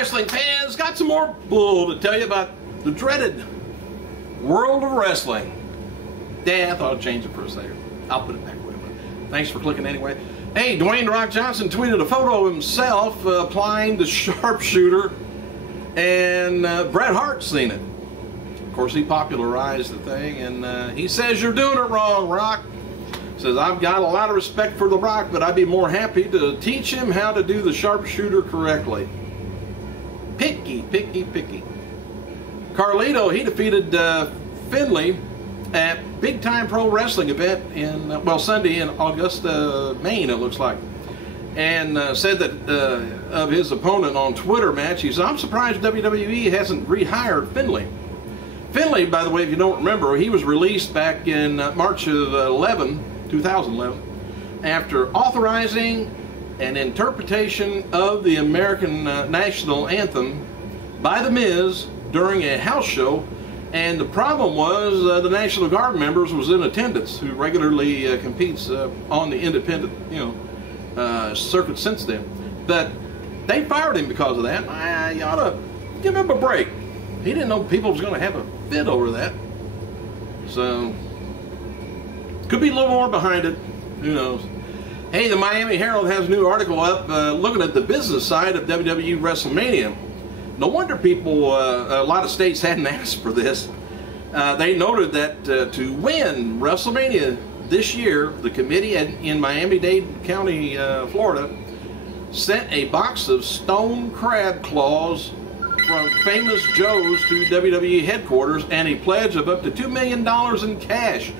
wrestling fans, got some more bull to tell you about the dreaded world of wrestling. Yeah, I thought I'd change it for a second. I'll put it back away. Thanks for clicking anyway. Hey, Dwayne "The Rock" Johnson tweeted a photo of himself applying the sharpshooter, and Bret Hart's seen it. Of course, he popularized the thing, and he says, "You're doing it wrong, Rock." Says, "I've got a lot of respect for The Rock, but I'd be more happy to teach him how to do the sharpshooter correctly." Picky, picky, picky. Carlito, he defeated Finley at Big Time Pro Wrestling event in, well, Sunday in Augusta, Maine, it looks like. And said that of his opponent on Twitter match, he said, "I'm surprised WWE hasn't rehired Finley." Finley, by the way, if you don't remember, he was released back in March of 2011, after authorizing an interpretation of the American national anthem by The Miz during a house show, and the problem was the National Guard members was in attendance, who regularly competes on the independent, circuit since then. But they fired him because of that. You ought to give him a break. He didn't know people was going to have a fit over that. So could be a little more behind it. Who knows? Hey, the Miami Herald has a new article up looking at the business side of WWE WrestleMania. No wonder people, a lot of states hadn't asked for this. They noted that to win WrestleMania this year, the committee in Miami-Dade County, Florida, sent a box of stone crab claws from Famous Joe's to WWE headquarters and a pledge of up to $2 million in cash,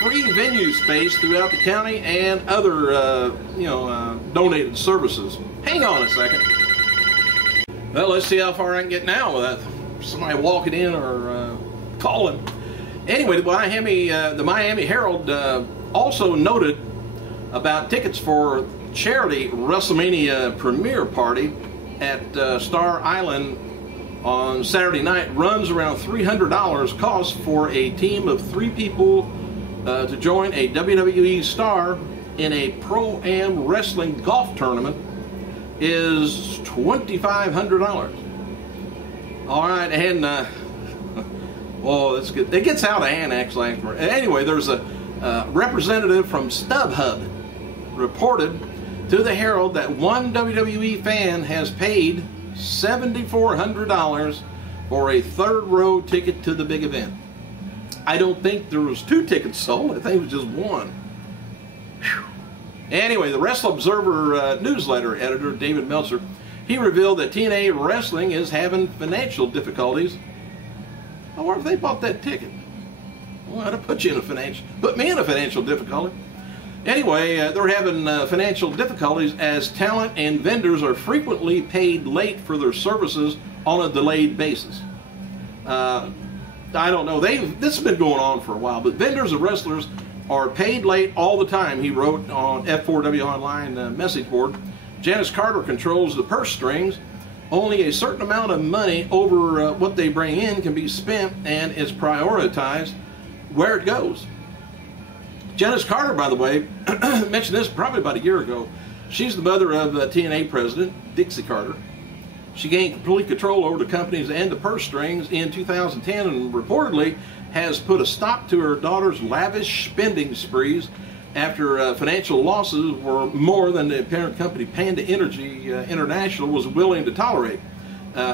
free venue space throughout the county, and other, donated services. Hang on a second. Well, let's see how far I can get now without somebody walking in or calling. Anyway, the Miami Herald also noted about tickets for charity WrestleMania premiere party at Star Island on Saturday night. Runs around $300 cost for a team of 3 people to join a WWE star in a Pro-Am wrestling golf tournament is $2,500. All right, and well, that's good. It gets out of hand, actually. Anyway, there's a representative from StubHub reported to the Herald that one WWE fan has paid $7,400 for a third-row ticket to the big event. I don't think there was 2 tickets sold. I think it was just 1. Whew. Anyway, the Wrestle Observer newsletter editor, David Meltzer, he revealed that TNA Wrestling is having financial difficulties. I wonder if they bought that ticket. Well, that'd put me in a financial difficulty. Anyway, they're having financial difficulties as talent and vendors are frequently paid late for their services on a delayed basis. I don't know. This has been going on for a while, but vendors and wrestlers are paid late all the time, he wrote on F4W Online message board. Janice Carter controls the purse strings. Only a certain amount of money over what they bring in can be spent, and it's prioritized where it goes. Janice Carter, by the way, mentioned this probably about a year ago. She's the mother of TNA president Dixie Carter. She gained complete control over the companies and the purse strings in 2010 and reportedly has put a stop to her daughter's lavish spending sprees after financial losses were more than the parent company Panda Energy International was willing to tolerate.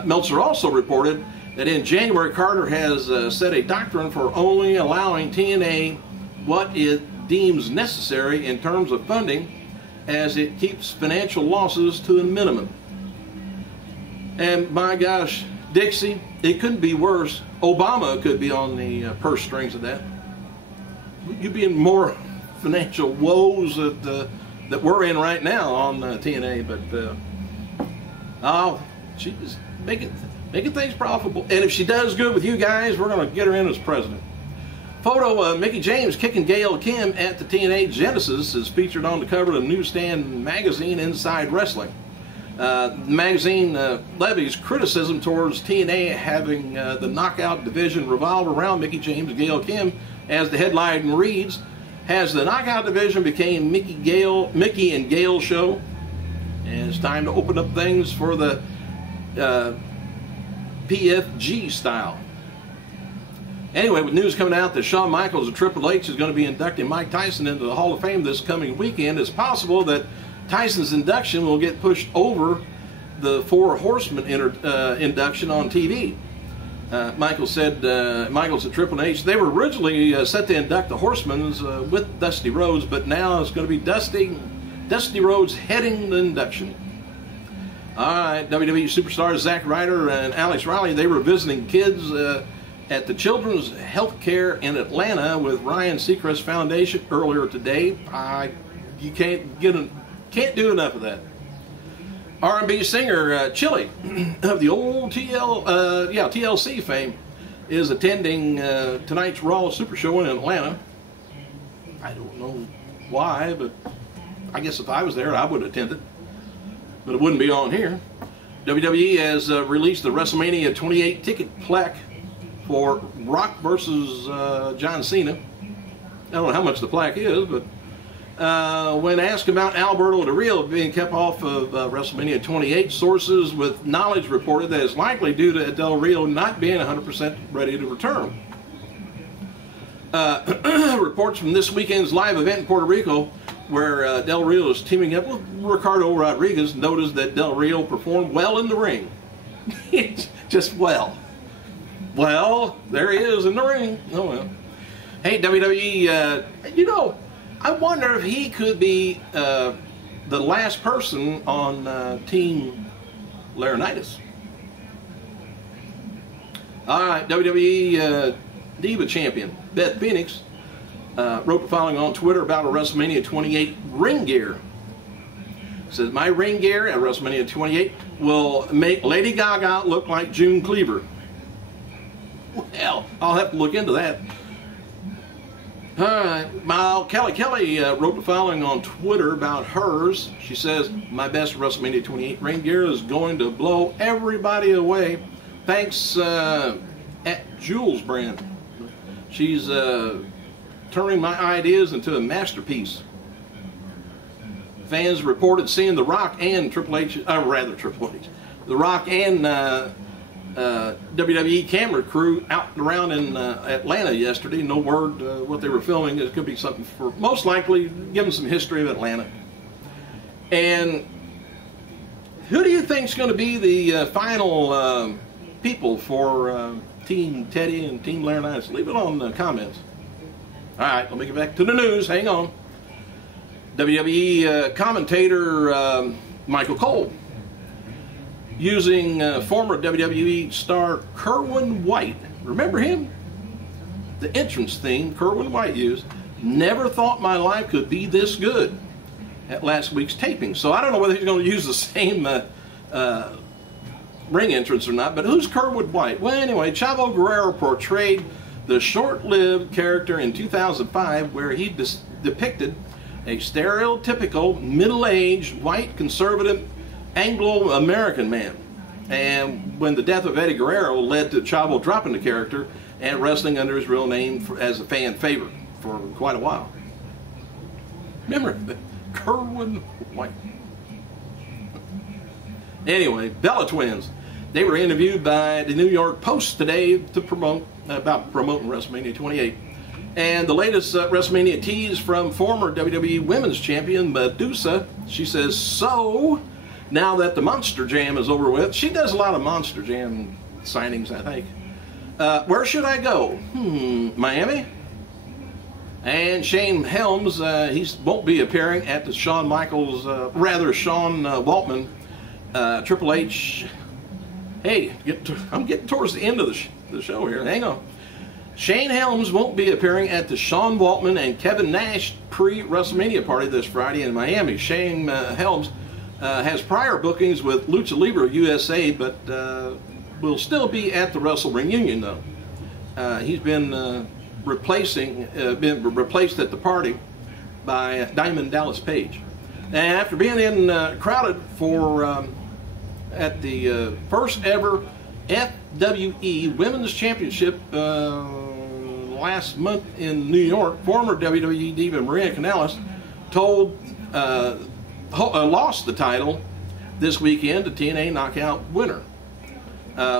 Meltzer also reported that in January, Carter has set a doctrine for only allowing TNA what it deems necessary in terms of funding, as it keeps financial losses to a minimum. And my gosh, Dixie, it couldn't be worse. Obama could be on the purse strings of that. You'd be in more financial woes that we're in right now on TNA, but she's making things profitable. And if she does good with you guys, we're going to get her in as president. Photo of Mickie James kicking Gail Kim at the TNA Genesis is featured on the cover of the newsstand magazine Inside Wrestling. The magazine levies criticism towards TNA having the knockout division revolve around Mickie James and Gail Kim, as the headline reads, "Has the knockout division became Mickey and Gail show? And it's time to open up things for the PFG style. Anyway, with news coming out that Shawn Michaels of Triple H is going to be inducting Mike Tyson into the Hall of Fame this coming weekend, it's possible that Tyson's induction will get pushed over the Four Horsemen induction on TV. Michaels at Triple H, they were originally set to induct the Horsemen with Dusty Rhodes, but now it's going to be Dusty Rhodes heading the induction. All right, WWE superstars Zack Ryder and Alex Riley, they were visiting kids at the Children's Healthcare in Atlanta with Ryan Seacrest Foundation earlier today. You can't do enough of that. R&B singer Chili of the old TLC fame is attending tonight's Raw Super Show in Atlanta. I don't know why, but I guess if I was there, I would attend it. But it wouldn't be on here. WWE has released the WrestleMania 28 ticket plaque for Rock versus John Cena. I don't know how much the plaque is, but when asked about Alberto Del Rio being kept off of WrestleMania 28, sources with knowledge reported that it's likely due to Del Rio not being 100% ready to return. Reports from this weekend's live event in Puerto Rico, where Del Rio is teaming up with Ricardo Rodriguez, noticed that Del Rio performed well in the ring. Just well. Well, there he is in the ring. Oh well. Hey, WWE, I wonder if he could be the last person on Team Laurinaitis. All right, WWE Diva Champion Beth Phoenix wrote the following on Twitter about a WrestleMania 28 ring gear. It says, my ring gear at WrestleMania 28 will make Lady Gaga look like June Cleaver. Well, I'll have to look into that. All right, Kellie wrote the following on Twitter about hers. She says, my best WrestleMania 28 ring gear is going to blow everybody away. Thanks at Jules brand. She's turning my ideas into a masterpiece. Fans reported seeing The Rock and Triple H, The Rock and WWE camera crew out and around in Atlanta yesterday. No word what they were filming. It could be something for, most likely, give them some history of Atlanta. And who do you think is going to be the final people for Team Teddy and Team Laurinaitis? Leave it on the comments. All right, let me get back to the news. Hang on. WWE commentator Michael Cole, using former WWE star Kerwin White. Remember him? The entrance theme Kerwin White used. Never thought my life could be this good at last week's taping. So I don't know whether he's going to use the same ring entrance or not, but who's Kerwin White? Well, anyway, Chavo Guerrero portrayed the short-lived character in 2005 where he depicted a stereotypical middle-aged white conservative Anglo-American man. And when the death of Eddie Guerrero led to Chavo dropping the character and wrestling under his real name as a fan favorite for quite a while. Remember, Kerwin White. Anyway, Bella Twins. They were interviewed by the New York Post today to promoting WrestleMania 28. And the latest WrestleMania tease from former WWE Women's Champion Medusa. She says, so now that the Monster Jam is over with, she does a lot of Monster Jam signings, I think. Where should I go? Miami? And Shane Helms, he won't be appearing at the Shawn Waltman, Triple H. Hey, I'm getting towards the end of the show here. Hang on. Shane Helms won't be appearing at the Shawn Waltman and Kevin Nash pre-WrestleMania party this Friday in Miami. Shane Helms has prior bookings with Lucha Libre USA, but will still be at the Wrestle Reunion though. He's been replaced at the party by Diamond Dallas Page. And after being in crowded for at the first ever FWE Women's Championship last month in New York, former WWE diva Maria Kanellis lost the title this weekend to TNA Knockout winner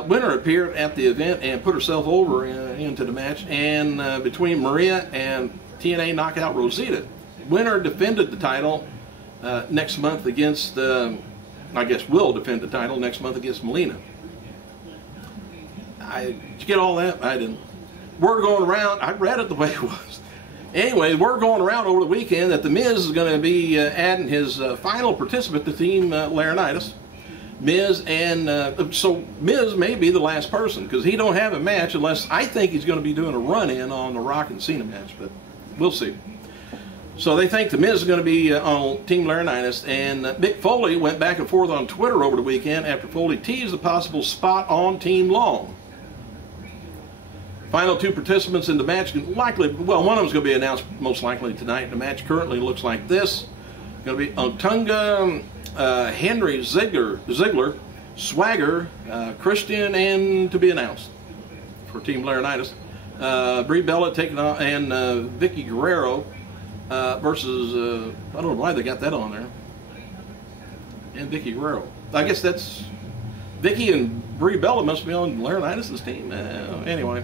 Winner appeared at the event and put herself over into the match, and between Maria and TNA knockout Rosita. Winner defended the title next month against, I guess will defend the title next month against Melina. Did you get all that? I didn't. Word going around, I read it the way it was. Anyway, word going around over the weekend that The Miz is going to be adding his final participant to Team Laurinaitis. Miz, and so Miz may be the last person, because he don't have a match unless, I think he's going to be doing a run-in on the Rock and Cena match, but we'll see. So they think The Miz is going to be on Team Laurinaitis, and Mick Foley went back and forth on Twitter over the weekend after Foley teased a possible spot on Team Long. Final two participants in the match, likely, well, one of them is going to be announced most likely tonight. The match currently looks like this. Going to be Otunga, Henry Ziggler, Swagger, Christian, and to be announced for Team Laurinaitis. Brie Bella taking on, and Vicky Guerrero versus, I don't know why they got that on there. And Vicky Guerrero. I guess that's, Vicky and Brie Bella must be on Laurinaitis' team. Anyway.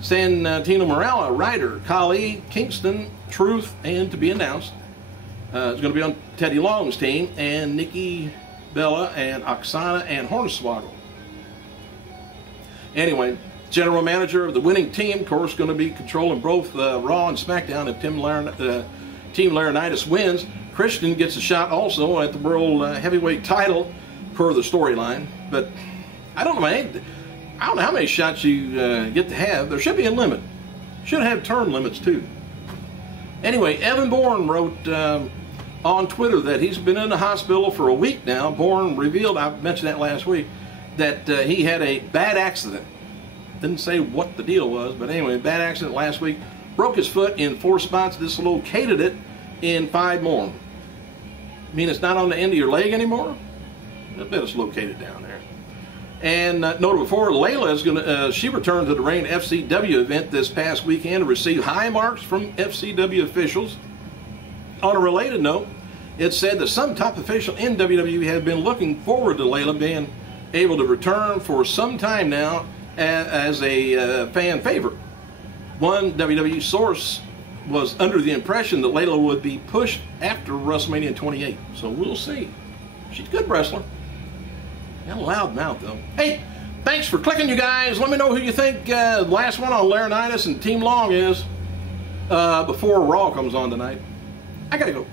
Santino Morella, Ryder, Kellie, Kingston, Truth, and to be announced. It's going to be on Teddy Long's team, and Nikki Bella, and Oksana, and Hornswoggle. Anyway, general manager of the winning team, of course, going to be controlling both Raw and SmackDown if Team Laurinaitis wins. Christian gets a shot also at the World Heavyweight title per the storyline, but I don't know, man. I don't know how many shots you get to have. There should be a limit. Should have term limits too. Anyway, Evan Bourne wrote on Twitter that he's been in the hospital for a week now. Bourne revealed, I mentioned that last week, that he had a bad accident. Didn't say what the deal was, but anyway, bad accident last week. Broke his foot in 4 spots, dislocated it in 5 more. I mean, it's not on the end of your leg anymore? I bet it's located down there. And noted before, Layla is going to, she returned to the Reign FCW event this past weekend to receive high marks from FCW officials. On a related note, it said that some top official in WWE had been looking forward to Layla being able to return for some time now as a fan favorite. One WWE source was under the impression that Layla would be pushed after WrestleMania 28. So we'll see. She's a good wrestler. Got a loud mouth, though. Hey, thanks for clicking, you guys. Let me know who you think the last one on Laurinaitis and Team Long is before Raw comes on tonight. I gotta go.